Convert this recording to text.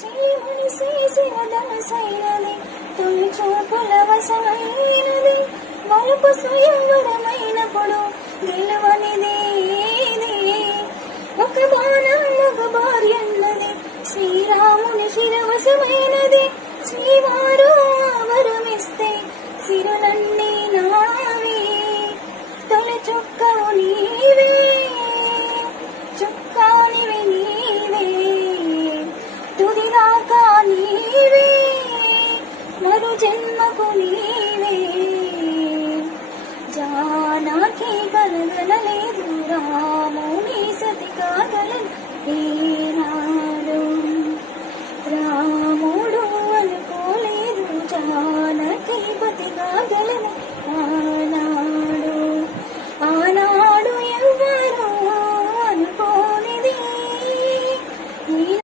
చేయమని శివధనుసైనది తొలి చూపుల వశమైనది వలుపు స్వయంవరమైనప్పుడు గెలవనిది ఒక బాణం ఒక భార్యన్నది శ్రీరాముని శిరవశమైనది శ్రీవారు వరమిస్తే సిరులన్నీ నావి తొలి చుక్కవు నీవే చుక్కానివి నీవే తుదిదాకా నీవే మరు జన్మకు నీవే జానకి కలగలేదు రాముని సతి కాగల